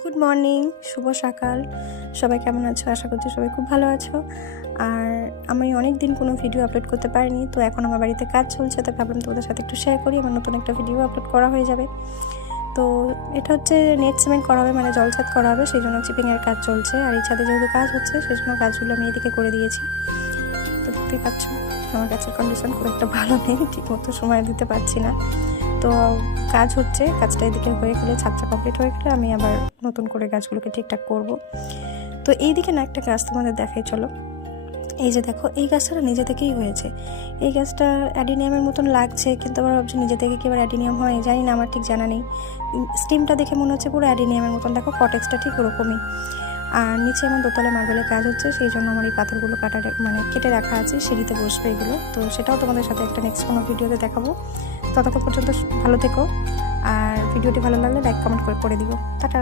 Good morning, শুভ সকাল। সবাই কেমন আছো? আশা করছি সবাই খুব ভালো আছো। আর আমি অনেক দিন কোনো ভিডিও আপলোড করতে পারিনি, তো এখন আমার বাড়িতে কাজ চলছে, তো ভাবলাম তোমাদের সাথে একটু শেয়ার করি। আমার নতুন একটা ভিডিও আপলোড করা হয়ে যাবে। তো এটা হচ্ছে নেট সিমেন্ট করা হবে, মানে জল ছাদ করা হবে, সেই জন্য চিপিংয়ের কাজ চলছে। আর এই ছাদে যেহেতু কাজ হচ্ছে, সেই জন্য কাজগুলো আমি এদিকে করে দিয়েছি। তো দেখতেই পাচ্ছ আমার কাছের কন্ডিশন খুব একটা ভালো নেই, ঠিক মতো সময় দিতে পারছি না। তো কাজ হচ্ছে, কাজটা এদিকে হয়ে গেলে, ছাদটা কমপ্লিট হয়ে গেলে আমি আবার নতুন করে গাছগুলোকে ঠিকঠাক করব। তো এইদিকে না একটা গাছ তোমাদের দেখাই, চলো। এই যে দেখো, এই গাছটা নিজে থেকেই হয়েছে। এই গাছটা অ্যাডিনিয়ামের মতন লাগছে, কিন্তু আবার ভাবছি নিজে থেকে কি আবার অ্যাডিনিয়াম হয় জানি না, আমার ঠিক জানা নেই। স্টিমটা দেখে মনে হচ্ছে পুরো অ্যাডিনিয়ামের মতন, দেখো কটেক্সটা ঠিক ওরকমই। আর নিচে আমার দোতলা মার্বেলের কাজ হচ্ছে, সেই জন্য আমার এই পাথরগুলো কেটে রাখা আছে, সিঁড়িতে বসবে এগুলো। তো সেটাও তোমাদের সাথে একটা নেক্সট কোনো ভিডিওতে দেখাবো। ততক্ষণ পর্যন্ত ভালো থেকো, আর ভিডিওটি ভালো লাগলে লাইক কমেন্ট করে দিও। টাটা।